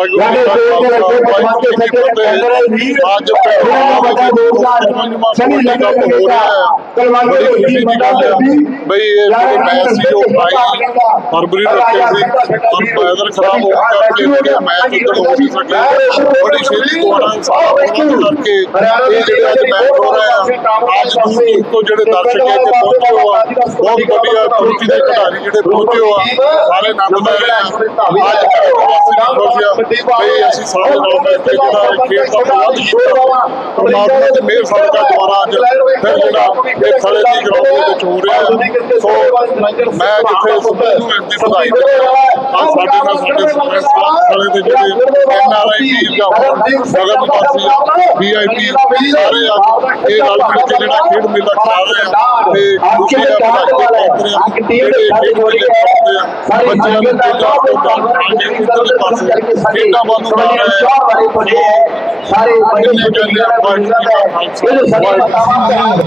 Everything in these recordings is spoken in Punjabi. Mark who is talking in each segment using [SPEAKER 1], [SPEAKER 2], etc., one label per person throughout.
[SPEAKER 1] ਵਾਹਿਗੁਰੂ ਜੀ ਕਾ ਖਾਲਸਾ ਵਾਹਿਗੁਰੂ ਜੀ ਕੀ ਫਤਿਹ ਅੱਜ
[SPEAKER 2] ਸਨੀ ਲੱਗਦਾ
[SPEAKER 1] ਹੋ ਰਿਹਾ ਹੈ ਬੜੀ ਖੁਸ਼ੀ ਦੀ ਗੱਲ ਹੈ ਬਈ ਇਹ ਜਿਹੜੇ ਮੈਚ ਸੀ ਜੋ 28 ਫਰਵਰੀ ਨੂੰ ਰੱਖੇ ਸੀ ਪਰ ਵੈਦਰ ਖਰਾਬ ਹੋਣ ਕਰਕੇ ਜਿਹੜੇ ਮੈਚ ਉੱਧਰ ਹੋ ਨਹੀਂ ਸਕੇ ਬੜੀ ਛੇਤੀ ਦੁਆਰਾ ਸਾਰਾ ਉਹਨਾਂ ਕਰਕੇ ਇਹ ਜਿਹੜੇ ਅੱਜ ਮੈਚ ਹੋ ਰਹੇ ਜਿਹੜੇ ਇੱਥੇ ਦੇ ਜਿਹੜੇ ਰਹੇ ਬਈ ਅਸੀਂ ਸਾਰੇ ਨਾਲ ਮਿਲ ਕੇ ਜਿਹੜਾ ਖੇਡ ਦਾ ਬਹੁਤ ਕੀਤਾ ਪਰਮਾਤਮਾ ਦੀ ਮਿਹਰ ਸਦਕਾ ਦੁਆਰਾ ਅੱਜ ਫਿਰ ਜਿਹੜਾ ਇਹ ਥਲੇ ਦੀ ਗਰਾਊਂਡ ਦੇ ਵਿੱਚ ਹੋ ਰਿਹਾ। ਸੋ ਮੈਂ ਜਿੱਥੇ ਸਭ ਨੂੰ ਇਸ ਦੀ ਵਧਾਈ ਦਿੰਦਾ ਆ ਸਾਡੇ ਨਾਲ ਸਾਡੇ ਸਰਪੰਚ ਥਲੇ ਦੇ ਜਿਹੜੇ ਐਨ ਆਰ ਆਈ ਵੀਰ ਜਾਂ ਬਗਲ ਵਾਸੀ ਵੀਆਈਪੀ ਸਾਰੇ ਆ ਇਹ ਗੱਲ ਮਿਲ ਕੇ ਜਿਹੜਾ ਖੇਡ ਮੇਲਾ ਕਰਾ ਰਹੇ ਆ ਤੇ ਖੁਸ਼ੀ ਦਾ ਵਧਾਈ ਦੇ ਪਾਤਰ ਆ ਜਿਹੜੇ ਖੇਡ ਮੇਲੇ ਕਰਦੇ ਆ ਬੱਚਿਆਂ ਨੂੰ ਖੇਡਾਂ ਤੋਂ ਡਰ ਕੇ ਇਧਰਲੇ ਪਾਸੇ ਜੀ ਜੀ ਕੀ ਫਤਿਹ।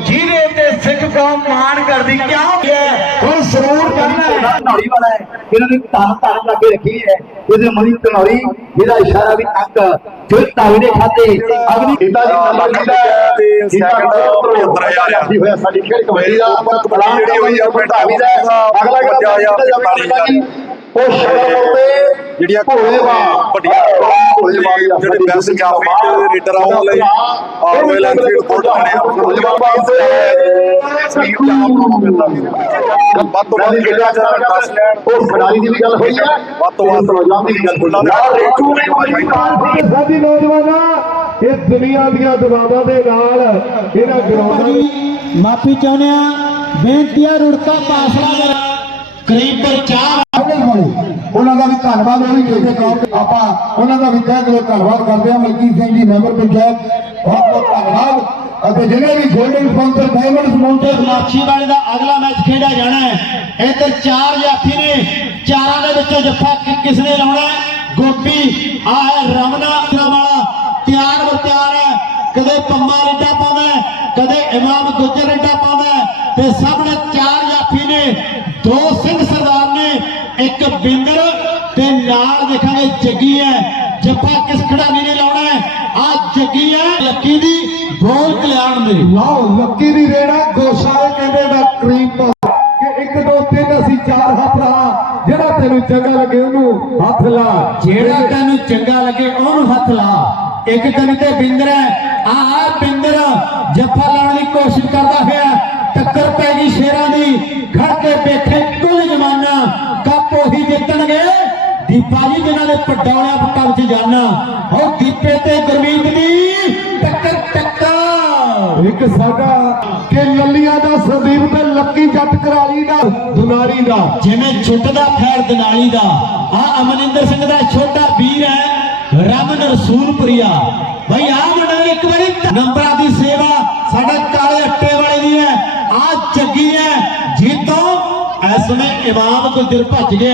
[SPEAKER 3] ਜਿਹਦੇ ਤੇ ਸਿੱਖ ਕੌਮ ਮਾਣ ਕਰਦੀ ਕਿਉਂ ਹੈ? ਹੁਣ ਸਰੂਰ ਕਰਨਾ ਹੈ।
[SPEAKER 2] ਧਨੌੜੀ ਵਾਲਾ ਹੈ। ਇਹਨਾਂ ਨੇ ਧਨ ਧਨ ਲਾ ਕੇ ਰੱਖੀ ਹੈ ਇਹਦੇ ਮਨੀ ਧਨੌੜੀ ਜਿਹਦਾ ਇਸ਼ਾਰਾ ਵੀ ਤੱਕ ਫਿਰ ਧਾਈ ਦੇ ਖਾਤੇ ਅਗਲੀ ਕੀਤਾ ਜੀ ਨੰਬਰ ਕੀਤਾ ਤੇ ਸੈਕੰਡ 75000 ਆ ਹੋਇਆ ਸਾਡੀ ਖੇਡ ਕਮੇਟੀ ਦਾ ਪਲਾਨ ਜਿਹੜੀ ਹੋਈ ਆ ਧਾਵੀ ਦਾ ਅਗਲਾ ਕੰਮ ਕੀਤਾ ਉਹ ਸ਼ਰਮ ਤੇ
[SPEAKER 4] ਜਿਹੜੀਆਂ
[SPEAKER 2] ਭੋਲੇਵਾ।
[SPEAKER 4] ਵੱਡੀਆਂ ਜਿਹੜੇ ਬੈਸਟ ਜਾਫੀ ਤੇ ਰੀਡਰ ਆਉਣ ਲਈ ਰੋਇਲ ਐਨਫੀਲਡ ਕੋਲ ਆਣੇ ਵੱਧ ਤੋਂ ਵੱਧ ਖੇਡਿਆ ਜਾਣਾ ਦੱਸ ਲੈਣ
[SPEAKER 2] ਉਹ ਖਿਡਾਰੀ ਦੀ ਵੀ ਗੱਲ ਹੋਈ ਹੈ।
[SPEAKER 4] ਵੱਧ ਤੋਂ ਵੱਧ
[SPEAKER 2] ਪੰਜਾਬ ਦੀ ਵੀ ਗੱਲ ਹੋਈ ਹੈ।
[SPEAKER 5] ਸਾਡੀ ਨੌਜਵਾਨਾਂ ਇਹ ਦੁਨੀਆ ਦੀਆਂ ਦਬਾਵਾਂ ਦੇ ਨਾਲ ਇਹਨਾਂ ਗਰਾਊਂਡਾਂ ਦੀ
[SPEAKER 3] ਮਾਫੀ ਚਾਹੁੰਦੇ ਆ ਬੇਨਤੀ ਆ ਰੁੜਕਾ ਪਾਸਲਾ ਕਰ ਕਰੀਬ ਪਰ ਚਾਰ
[SPEAKER 5] ਉਹਨਾਂ ਦਾ ਵੀ ਧੰਨਵਾਦ, ਉਹ ਵੀ ਜਿਹਦੇ ਕਹੋ ਆਪਾਂ ਉਹਨਾਂ ਦਾ ਵੀ ਤਹਿ ਦਿਲੋਂ ਧੰਨਵਾਦ ਕਰਦੇ ਹਾਂ। ਮਲਕੀਤ ਸਿੰਘ ਜੀ, ਮੈਂਬਰ ਪੰਚਾਇਤ, ਬਹੁਤ ਬਹੁਤ ਧੰਨਵਾਦ। ਅਤੇ ਜਿਹੜੇ ਵੀ ਗੋਲਡਨ ਸਪਾਂਸਰ ਡਾਇਮੰਡ ਸਪਾਂਸਰ
[SPEAKER 3] ਮਾਛੀ ਵਾਲੇ ਦਾ ਅਗਲਾ ਮੈਚ ਖੇਡਿਆ ਜਾਣਾ ਹੈ। ਇੱਧਰ ਚਾਰ ਜਾਫੀ ਨੇ, ਚਾਰਾਂ ਦੇ ਵਿੱਚੋਂ ਜੱਫਾ ਕਿ- ਕਿਸ ਨੇ ਲਾਉਣਾ ਹੈ? ਗੋਪੀ ਆ ਰਮਨਾ ਵਾਲਾ ਤਿਆਰ ਬਰ ਤਿਆਰ ਹੈ। ਕਦੇ ਪੰਮਾ ਰੀਡਾ ਪਾਉਂਦਾ ਕਦੇ ਇਮਾਮ ਗੁੱਜਰ ਰੀਡਾ ਪਾਉਂਦਾ ਹੈ। ਤੇ ਸਾਹਮਣੇ ਚਾਰ ਜਾਫੀ ਨੇ ਦੋ ਸਿੰਘ ਸਰਦਾਰ ਨੇ ਇੱਕ ਬਿੰਦਰ ਤੇ ਨਾਲ ਦੇਖਾਂਗੇ ਜੱਗੀ ਹੈ। ਜੱਫਾ ਕਿਸ ਖਿਡਾਰੀ ਨੇ ਲਾਉਣਾ ਹੈ? ਆ ਜੱਗੀ ਹੈ ਲੱਕੀ ਦੀ ਬੋਲ ਕਲਿਆਣ ਮੇਰੀ
[SPEAKER 5] ਲਓ ਲੱਕੀ ਦੀ ਰੇੜਾ ਗੋਸ਼ਾਲੇ ਕਹਿੰਦੇ ਦਾ ਕਰੀਮ ਕਿ ਇੱਕ ਦੋ ਤਿੰਨ ਅਸੀਂ ਚਾਰ ਹੱਥ ਲਾ। ਜਿਹੜਾ ਤੈਨੂੰ ਚੰਗਾ ਲੱਗੇ ਉਹਨੂੰ ਹੱਥ ਲਾ।
[SPEAKER 3] ਜਿਹੜਾ ਤੈਨੂੰ ਚੰਗਾ ਲੱਗੇ ਉਹਨੂੰ ਹੱਥ ਲਾ। ਇੱਕ ਤੈਨੂੰ ਤੇ ਬਿੰਦਰ ਹੈ। ਆ ਆ ਬਿੰਦਰ ਜੱਫਾ ਲਾਉਣ ਦੀ ਕੋਸ਼ਿਸ਼ ਕਰਦਾ ਹੋਇਆ। ਟੱਕਰ ਪੈ ਗਈ ਸ਼ੇਰਾਂ ਦੀ ਖੜ ਕੇ ਬੈਠੇ ਕੁੱਲ ਜਮਾਨਾ ਕੱਪ ਉਹੀ ਜਿੱਤਣਗੇ ਦੀਪਾ ਜੀ ਜਿਨ੍ਹਾਂ ਦੇ ਪਟੌਲਿਆਂ ਪੱਟਾਂ ਵਿੱਚ ਜਾਣਾ। ਉਹ ਦੀਪੇ ਤੇ ਗੁਰਮੀਤ ਦੀ ਟੱਕਰ ਟੱਕਰ।
[SPEAKER 5] ਇੱਕ ਸਾਡਾ ਕਿ ਲੱਲੀਆਂ ਦਾ ਸੰਦੀਪ ਤੇ ਲੱਕੀ ਜੱਟ ਕਰਾਲੀ ਦਾ ਦੁਨਾਰੀ ਦਾ।
[SPEAKER 3] ਜਿਵੇਂ ਛੁੱਟਦਾ ਫੈਰ ਦਨਾਲੀ ਦਾ। ਆ ਅਮਨਿੰਦਰ ਸਿੰਘ ਦਾ ਛੋਟਾ ਵੀਰ ਹੈ ਰਮਨ ਰਸੂਲਪੁਰੀਆ ਭਾਈ ਆ ਮੁੰਡਾ ਇੱਕ ਵਾਰੀ ਨੰਬਰਾਂ ਦੀ ਸੇਵਾ ਸਾਡਾ ਕਾਲੇ ਅੱਟੇ ਵਾਲੇ ਦੀ ਹੈ। ਆ ਜੱਗੀ ਹੈ ਜੀਤੋਂ। ਇਸ ਸਮੇਂ ਇਮਾਮ ਗੁਜਰ ਭੱਜ ਗਿਆ।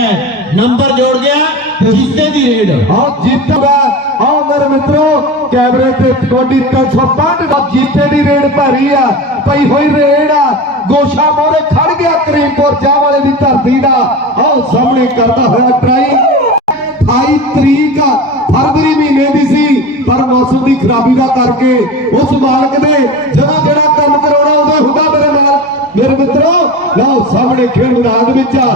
[SPEAKER 3] ਨੰਬਰ ਜੋੜ ਗਿਆ। ਜੀਤੇ ਦੀ ਰੇਡ।
[SPEAKER 5] ਆਓ ਜੀਤੂਗਾ ਆਓ ਮੇਰੇ ਮਿੱਤਰੋ, ਕੈਮਰੇ ਤੇ ਕੋਡੀ 365 ਦਾ ਜੀਤੇ ਦੀ ਰੇਡ ਭਰੀ ਆ, ਪਈ ਹੋਈ ਰੇਡ ਆ। ਗੋਸ਼ਾ ਮੋਰੇ ਖੜ ਗਿਆ ਕਰੀਮਪੁਰ ਚਾਹ ਵਾਲੇ ਦੀ ਧਰਤੀ ਦਾ। ਆਓ ਸਾਹਮਣੇ ਕਰਦਾ ਹੋਇਆ ਟਰਾਈ 28 ਤਰੀਕ ਫਰਵਰੀ ਮਹੀਨੇ ਦੀ ਸੀ, ਪਰ ਮੌਸਮ ਦੀ ਖਰਾਬੀ ਦਾ ਕਰਕੇ ਉਸ ਮਾਲਕ ਨੇ ਜਦੋਂ ਜਿਹੜਾ ਕੰਮ ਕਰਾਉਣਾ ਉਹਦੇ ਹੁੰਦਾ ਮੇਰੇ ਨਾਲ ਮੇਰੇ ਮਿੱਤਰੋ ਲਓ ਸਾਹਮਣੇ ਖੇਡ ਮੈਦਾਨ ਵਿੱਚ ਆ।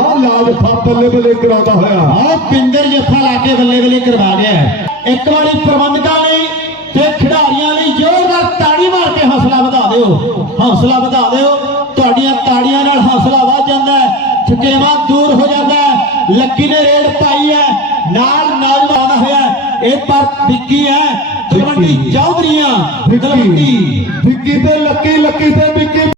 [SPEAKER 5] ਆਹ ਲਾਲ ਫਾ ਬੱਲੇ ਬੱਲੇ ਕਰਾਉਂਦਾ ਹੋਇਆ।
[SPEAKER 3] ਆਹ ਪਿੰਦਰ ਜੱਫਾ ਲਾ ਕੇ ਬੱਲੇ ਬੱਲੇ ਕਰਵਾ ਹੈ। ਇੱਕ ਵਾਰੀ ਪ੍ਰਬੰਧਕਾਂ ਲਈ ਤੇ ਖਿਡਾਰੀਆਂ ਲਈ ਜ਼ੋਰਦਾਰ ਤਾੜੀ ਮਾਰ ਕੇ ਹੌਸਲਾ ਵਧਾ ਦਿਓ। ਹੌਸਲਾ ਵਧਾ ਦਿਓ। ਤੁਹਾਡੀਆਂ ਤਾੜੀਆਂ ਨਾਲ ਹੌਸਲਾ ਵੱਧ ਜਾਂਦਾ ਹੈ। ਥਕੇਵਾ ਦੂਰ ਹੋ ਜਾਂਦਾ ਹੈ। ਲੱਕੀ ਨੇ ਰੇਡ ਪਾਈ ਹੈ। ਨਾਲ ਨਾਲ ਆਉਂਦਾ ਹੋਇਆ। ਇਹ ਪਰ ਵਿੱਕੀ ਹੈ। ਤਲਵੰਡੀ ਚੌਧਰੀਆਂ ਤਲਵੰਡੀ
[SPEAKER 5] ਵਿੱਕੀ ਤੇ ਲੱਕੀ ਲੱਕੀ ਤੇ ਵਿੱਕੀ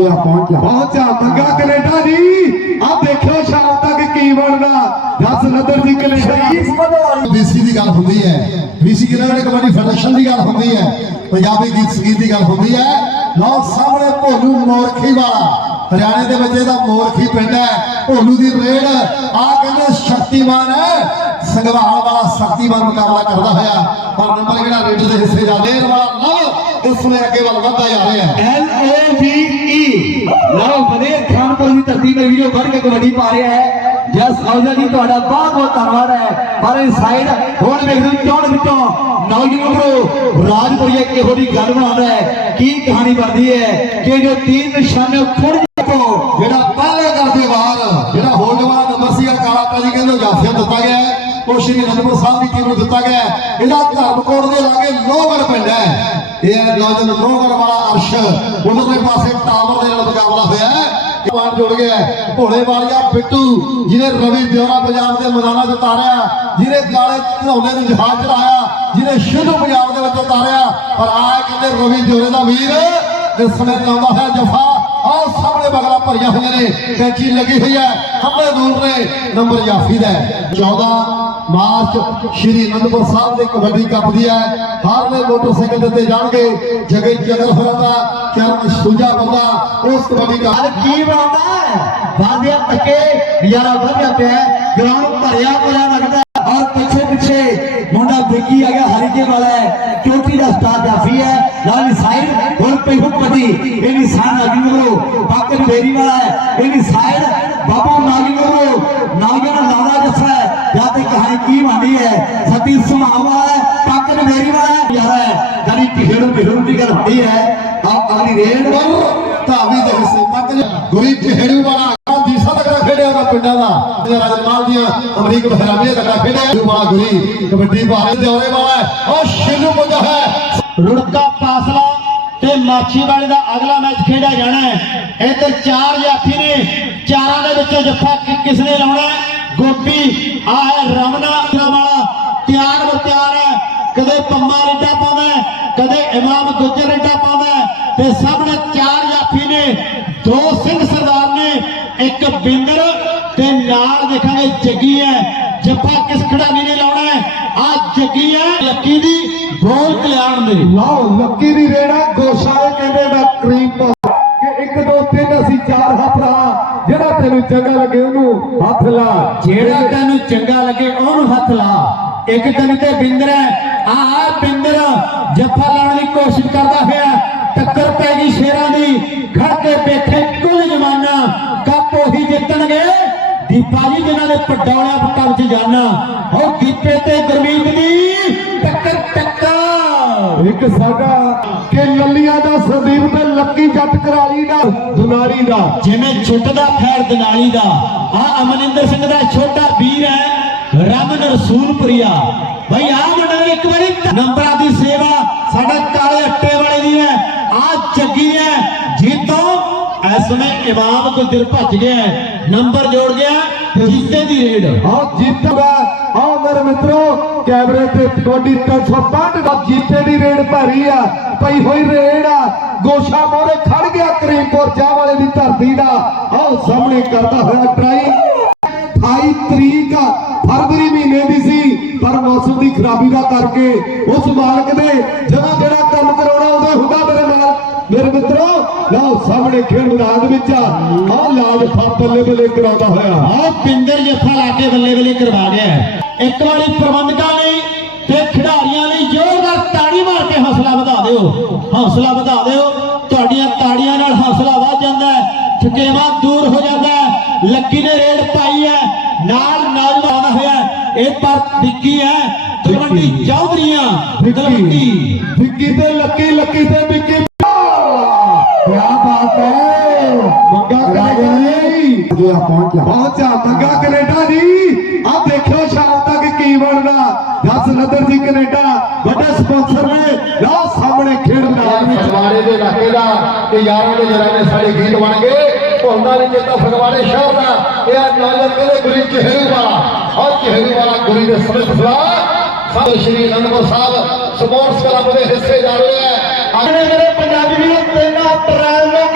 [SPEAKER 5] ਕੈਨੇਡਾ ਜੀ ਆ ਪਹੁੰਚਿਆ। ਪਹੁੰਚਾ ਮੰਗਾ ਕੈਨੇਡਾ ਜੀ। ਆ ਦੇਖਿਓ ਸ਼ਾਮ ਤੱਕ ਕੀ ਬਣਦਾ। ਜਸ ਨਦਰ ਜੀ ਕੈਨੇਡਾ
[SPEAKER 6] ਬੀਸੀ ਦੀ ਗੱਲ ਹੁੰਦੀ ਹੈ। ਬੀਸੀ ਕਿਹੜਾ ਕਬੱਡੀ ਫੈਡਰੇਸ਼ਨ ਦੀ ਗੱਲ ਹੁੰਦੀ ਹੈ। ਪੰਜਾਬੀ ਗੀਤ ਸੰਗੀਤ ਦੀ ਗੱਲ ਹੁੰਦੀ ਹੈ। ਲਓ ਸਾਹਮਣੇ ਭੋਲੂ ਮੋਰਖੀ ਵਾਲਾ। ਹਰਿਆਣੇ ਦੇ ਵਿੱਚ ਇਹਦਾ ਮੋਰਖੀ ਪਿੰਡ ਹੈ। ਭੋਲੂ ਦੀ ਰੇਡ। ਆ ਕਹਿੰਦੇ ਸ਼ਕਤੀਮਾਨ ਹੈ। ਸੰਗਵਾਲ ਵਾਲਾ ਸ਼ਕਤੀਮਾਨ ਮੁਕਾਬਲਾ ਕਰਦਾ ਹੋਇਆ। ਪਰ ਨੰਬਰ ਕਿਹੜਾ ਰੇਡ ਦੇ ਹਿੱਸੇ ਜਾ ਦੇਣ ਵਾਲਾ ਲਵ। ਇਸ ਸਮੇਂ ਅੱਗੇ ਵੱਲ ਵਧਦਾ ਜਾ ਰਿਹਾ ਹੈ।
[SPEAKER 3] ਐਲ ਓ ਵੀ ਈ
[SPEAKER 2] ਕੇ ਰਿਹਾ ਹੈ। ਜਸ ਔਜਾ ਜੀ, ਤੁਹਾਡਾ ਬਹੁਤ ਬਹੁਤ ਧੰਨਵਾਦ ਹੈ। ਪਰ ਇਸ ਸਾਈਡ ਹੁਣ ਵੇਖਦੇ ਚੌੜ ਵਿੱਚੋਂ ਨੌਜਵਾਨ ਰਾਜਪੁਰੀਆ ਕਿਹੋ ਦੀ ਗੱਲ ਬਣਾਉਂਦਾ ਹੈ। ਕੀ ਕਹਾਣੀ ਬਣਦੀ ਹੈ ਕਿ ਜੋ ਤੀਨ ਨਿਸ਼ਾਨੇ ਖੁੜ
[SPEAKER 6] ਤੋਂ ਜਿਹੜਾ ਪਹਿਲੇ ਕਰਦੇ ਵਾਰ ਜਿਹੜਾ ਹੋਲਡ ਵਾਲਾ ਨੰਬਰ ਸੀ ਕਾਲਾ ਕਾਲੀ ਕਹਿੰਦੇ ਜਾਫੀਆ ਦਿੱਤਾ ਗਿਆ ਉਹ ਸ਼੍ਰੀ ਅਨੰਦਪੁਰ ਸਾਹਿਬ ਦੀ ਟੀਮ ਨੂੰ ਦਿੱਤਾ ਗਿਆ ਹੈ। ਇਹਦਾ ਧਰਮਕੋਟ ਦੇ ਲਾਗੇ ਲੋਹਗੜ ਪਿੰਡ ਹੈ। ਇਹ ਹੈ ਨੌਜਵਾਨ ਲੋਹਗੜ ਵਾਲਾ ਅਰਸ਼। ਉਧਰਲੇ ਪਾਸੇ ਟਾਵਰ ਦੇ ਨਾਲ ਮੁਕਾਬਲਾ ਹੋਇਆ ਹੈ। ਵਾਰ ਜੁੜ ਗਿਆ ਹੈ। ਵਾਲੀਆ ਬਿੱਟੂ, ਜਿਹਨੇ ਰਵੀ ਦਿਉਰਾ ਪੰਜਾਬ ਦੇ ਮੈਦਾਨਾਂ 'ਚ ਉਤਾਰਿਆ, ਜਿਹਨੇ ਕਾਲੇ ਧਨੌਲੇ ਨੂੰ ਜਹਾਜ਼ ਚੜਾਇਆ, ਜਿਹਨੇ ਸ਼ੁੱਧ ਪੰਜਾਬ ਦੇ ਵਿੱਚ ਉਤਾਰਿਆ, ਪਰ ਆ ਕਹਿੰਦੇ ਰਵੀ ਦਿਉਰੇ ਦਾ ਵੀਰ, ਇਸ ਸਮੇਂ ਲਾਉਂਦਾ ਹੋਇਆ ਜਫਾ ਆ ਸਾਹਮਣੇ ਬਗਲਾ ਭਰੀਆਂ ਹੋਈਆਂ ਨੇ, ਕੈਂਚੀ ਲੱਗੀ ਹੋਈ ਹੈ ਹਮਲੇ ਦੂਰ ਨੇ, ਨੰਬਰ ਜਾਫੀ ਦਾ ਹੈ। 14 ਮਾਰਚ ਸ਼੍ਰੀ ਅਨੰਦਪੁਰ ਸਾਹਿਬ ਦੇ ਕਬੱਡੀ ਕੱਪ ਦੀ ਹੈ। ਹਾਰਲੇ ਮੋਟਰਸਾਈਕਲ ਦੇ ਜਾਣਗੇ ਜਗੇ ਜਗਰ ਹੋਰਾਂ ਚਰਨ ਸੁਜਾ ਬੰਦਾ, ਉਸ ਕਬੱਡੀ ਕੱਪ
[SPEAKER 2] ਕੀ ਬਣਾਉਂਦਾ ਹੈ? ਬਾਜ਼ੀਆਂ ਪੱਕੇ, ਨਜ਼ਾਰਾ ਵਧੀਆ ਪਿਆ ਗਰਾਊਂਡ ਭਰਿਆ ਭਰਿਆ ਲੱਗਦਾ ਔਰ ਪਿੱਛੇ ਪਿੱਛੇ ਮੁੰਡਾ ਵਿੱਕੀ ਆ ਗਿਆ, ਹਰੀਕੇ ਵਾਲਾ ਹੈ। ਚੋਟੀ ਦਾ ਸਟਾਰ ਜਾਫੀ ਹੈ। ਲਾਲੀ ਸਾਈਡ ਹੋਰ ਪਈ ਹੁਕਮਤੀ ਇਹ ਵੀ ਸਾਨ ਨਾਗੀ ਬੇਰੀ ਵਾਲਾ ਹੈ। ਇਹ ਵੀ ਸਾਈਡ ਬਾਬੂ ਨਾਗੀ ਮਗਰੋ ਨਾਗਨ ਲਾਉਣਾ ਜੱਫਾ ਹੈ ਜਾਂ ਤੇ ਕਹਾਣੀ ਕੀ ਬਣਦੀ ਹੈ ਸਤੀ ਸੁਣਾਉ ਵਾਲਾ ਹੈ ਪਾਕਰ ਬੇਰੀ ਵਾਲਾ ਹੈ ਯਾਰ ਹੈ ਗੜੀ ਟਿਹੜੂ ਟਿਹੜੂ ਦੀ ਗੱਲ ਹੁੰਦੀ ਹੈ ਆ ਅਗਲੀ
[SPEAKER 6] ਧਾਵੀ ਦੇ ਹਿੱਸੇ ਤੱਕ ਗੁਰੀ ਟਿਹੜੂ ਵਾਲਾ ਦੀਸਾ ਤੱਕ ਖੇਡਿਆ ਉਹਦਾ ਪਿੰਡਾਂ ਦਾ। ਰਾਜਮਾਲ ਦੀਆਂ ਅਮਰੀਕ ਬਹਿਰਾਮੀਆਂ ਦਾ ਖੇਡਿਆ। ਟਿਹੜੂ ਗੁਰੀ, ਕਬੱਡੀ ਭਾਰੇ ਦਿਉਰੇ ਵਾਲਾ ਉਹ ਸ਼ਿਲੂ ਮੁੰਡਾ ਹੈ।
[SPEAKER 3] ਰੁੜਕਾ ਪਾਸਲਾ ਤੇ ਮਾਛੀ ਦਾ ਅਗਲਾ ਮੈਚ ਖੇਡਿਆ ਜਾਣਾ ਹੈ। ਇੱਧਰ ਚਾਰ ਜਾਫੀ ਨੇ ਚਾਰਾਂ ਦੇ ਵਿੱਚੋਂ ਜੱਫਾ ਕਿ- ਕਿਸ ਨੇ ਲਾਉਣਾ ਗੋਪੀ, ਆ ਹੈ ਰਮਨਾ ਵਾਲਾ ਤਿਆਰ ਬਰ ਤਿਆਰ ਹੈ। ਕਦੇ ਪੰਮਾ ਰੇਡਾ ਪਾਉਂਦਾ ਕਦੇ ਇਮਾਮ ਗੁੱਜਰ ਰੇਡਾ ਪਾਉਂਦਾ ਹੈ ਤੇ ਸਾਹਮਣੇ ਚਾਰ ਜਾਫੀ ਨੇ ਦੋ ਸਿੰਘ ਸਰਦਾਰ ਨੇ ਇੱਕ ਬਿੰਦਰ ਤੇ ਨਾਲ ਦੇਖਾਂਗੇ ਜੱਗੀ ਹੈ ਜੱਫਾ ਕਿਸ ਖਿਡਾਰੀ ਨੇ ਲਾਉਣਾ ਹੈ ਆ ਜੱਗੀ ਹੈ ਲੱਕੀ ਦੀ ਬੋਲ ਕਲਿਆਣ ਦੇ
[SPEAKER 5] ਲੱਕੀ ਦੀ ਰੇੜਾ ਗੋਸ਼ਾ ਦੇ ਕਹਿੰਦੇ ਦਾ ਕਰੀਮ ਪਾ ਕਿ ਇੱਕ ਦੋ ਤਿੰਨ ਅਸੀਂ ਚਾਰ ਹੱਥ ਲਾ ਜਿਹੜਾ ਤੈਨੂੰ ਚੰਗਾ ਲੱਗੇ ਉਹਨੂੰ ਹੱਥ ਲਾ।
[SPEAKER 3] ਜਿਹੜਾ ਤੈਨੂੰ ਚੰਗਾ ਲੱਗੇ ਉਹਨੂੰ ਹੱਥ ਲਾ। ਇੱਕ ਦਿਨ ਤੇ ਬਿੰਦਰ ਹੈ। ਆਹ ਬਿੰਦਰ ਜੱਫਾ ਲਾਉਣ ਦੀ ਕੋਸ਼ਿਸ਼ ਕਰਦਾ ਹੋਇਆ ਟੱਕਰ ਪੈ ਗਈ ਸ਼ੇਰਾਂ ਦੀ। ਖੜ ਕੇ ਬੈਠੇ ਕੁੱਲ ਜਮਾਨਾ ਕੱਪ ਉਹੀ ਜਿੱਤਣਗੇ। ਦੀਪਾ ਜੀ ਜਿਨ੍ਹਾਂ ਨੇ ਪਟੌਲਿਆਂ ਪੱਟਾਂ ਵਿੱਚ ਜਾਣਾ। ਉਹ ਦੀਪੇ ਤੇ ਗੁਰਮੀਤ ਦੀ ਟੱਕਰ ਟੱਕਰ
[SPEAKER 5] ਇੱਕ ਸਾਡਾ ਕਿ ਲੱਲੀਆਂ ਦਾ ਸੰਦੀਪ ਤੇ ਲੱਕੀ ਜੱਟ ਕਰਾਲੀ ਦਾ ਦੁਨਾਰੀ ਦਾ।
[SPEAKER 3] ਜਿਵੇਂ ਛੁੱਟਦਾ ਫੈਰ ਦਨਾਲੀ ਦਾ। ਆ ਅਮਨਿੰਦਰ ਸਿੰਘ ਦਾ ਛੋਟਾ ਵੀਰ ਹੈ ਰਮਨ ਰਸੂਲਪੁਰੀਆ ਭਾਈ ਆ ਮੁੰਡੇ ਇੱਕ ਵਾਰੀ ਨੰਬਰਾਂ ਦੀ ਸੇਵਾ ਸਾਡੇ ਕਾਲੇ ਅੱਟੇ ਵਾਲੇ ਦੀ ਹੈ ਆ ਜੱਗੀ ਹੈ ਜੀਤੋਂ ਇਸ ਸਮੇਂ ਇਮਾਮ ਗੁਜਰ ਭੱਜ ਗਿਆ। ਨੰਬਰ ਜੋੜ ਗਿਆ ਜੀਤੇ ਦੀ ਰੇਡ।
[SPEAKER 5] ਆਹ ਜੀਤੂਗਾ ਆਹ ਮਿੱਤਰੋ, ਕੈਮਰੇ ਤੇ ਕਬੱਡੀ 365 ਦਾ ਜੀਤੇ ਦੀ ਰੇਡ ਭਰੀ ਆ, ਪਈ ਹੋਈ ਰੇਡ ਆ। ਗੋਸ਼ਾ ਮੋਰੇ ਖੜ ਗਿਆ ਕਰੀਮਪੁਰ ਚਾਹ ਵਾਲੇ ਦੀ ਧਰਤੀ ਦਾ। ਆਹ ਸਾਹਮਣੇ ਕਰਦਾ ਹੋਇਆ ਟਰਾਈ 28 ਤਰੀਕ ਫਰਵਰੀ ਮਹੀਨੇ ਦੀ ਸੀ, ਪਰ ਮੌਸਮ ਦੀ ਖਰਾਬੀ ਦਾ ਕਰਕੇ ਉਸ ਮਾਲਕ ਨੇ ਜਦੋਂ ਜਿਹੜਾ ਮੇਰੇ ਮਿੱਤਰੋ ਲਓ ਸਾਹਮਣੇ ਖੇਡ ਮੈਦਾਨ ਵਿੱਚ ਆ। ਲਾਜ ਫਾ ਬੱਲੇ ਬੱਲੇ ਕਰਾਉਂਦਾ ਹੋਇਆ।
[SPEAKER 3] ਆਹ ਪਿੰਦਰ ਜੱਫਾ ਲਾ ਕੇ ਬੱਲੇ ਬੱਲੇ ਕਰਵਾ ਗਿਆ। ਇੱਕ ਵਾਰੀ ਪ੍ਰਬੰਧਕਾਂ ਲਈ ਤੇ ਖਿਡਾਰੀਆਂ ਲਈ ਜ਼ੋਰਦਾਰ ਤਾੜੀ ਮਾਰ ਕੇ ਹੌਸਲਾ ਵਧਾ ਦਿਓ। ਹੌਸਲਾ ਵਧਾ ਦਿਓ। ਤੁਹਾਡੀਆਂ ਤਾੜੀਆਂ ਨਾਲ ਹੌਸਲਾ ਵੱਧ ਜਾਂਦਾ ਹੈ। ਥਕੇਵਾ ਦੂਰ ਹੋ ਜਾਂਦਾ ਹੈ। ਲੱਕੀ ਨੇ ਰੇਡ ਪਾਈ ਹੈ। ਨਾਲ ਨੌਜਵਾਨ ਹੋਇਆ ਹੈ। ਇਹ ਪਰ ਵਿੱਕੀ ਹੈ। ਤਲਵੰਡੀ ਚੌਧਰੀਆਂ। ਤਲਵੰਡੀ।
[SPEAKER 5] ਵਿੱਕੀ ਤੇ ਲੱਕੀ ਲੱਕੀ ਤੇ ਵਿੱਕੀ। ਕੈਨੇਡਾ ਜੀ। ਪਹੁੰਚਿਆ ਪਹੁੰਚਿਆ ਮੰਗਾ ਕੈਨੇਡਾ ਜੀ। ਆ ਦੇਖਿਓ ਸ਼ਾਮ ਤੱਕ ਕੀ ਬਣਦਾ। ਜਸ ਨਦਰ ਜੀ ਕੈਨੇਡਾ ਵੱਡੇ ਸਪਾਂਸਰ ਨੇ। ਲਓ ਸਾਹਮਣੇ ਖੇਡ ਮੈਦਾਨ ਵਿੱਚ।
[SPEAKER 6] ਫਗਵਾੜੇ ਦੇ ਇਲਾਕੇ ਦਾ ਤੇ ਯਾਰਾਂ ਦੇ ਜਰਾਨੇ ਸਾਡੇ ਗੀਤ ਬਣ ਗਏ। ਭੁੱਲਦਾ ਨਹੀਂ ਚੇਤਾ ਫਗਵਾੜੇ ਸ਼ਹਿਰ ਦਾ। ਇਹ ਆ ਨੌਜਵਾਨ ਕਹਿੰਦੇ ਗੁਰੀ ਚਿਹਰੂ ਵਾਲਾ ਔਰ ਚਿਹਰੂ ਵਾਲਾ ਗੁਰੀ ਦੇ ਸਮਿਤ ਫਲਾ ਸਾਡੇ ਸ਼੍ਰੀ ਅਨੰਦਪੁਰ ਸਾਹਿਬ ਸਪੋਰਟਸ ਕਲੱਬ ਦੇ ਹਿੱਸੇ ਜਾ ਰਿਹਾ ਹੈ
[SPEAKER 3] ਆਪਣੇ ਮੇਰੇ ਪੰਜਾਬੀ ਵੀਰੋ 3 ਅਪ੍ਰੈਲ ਨੂੰ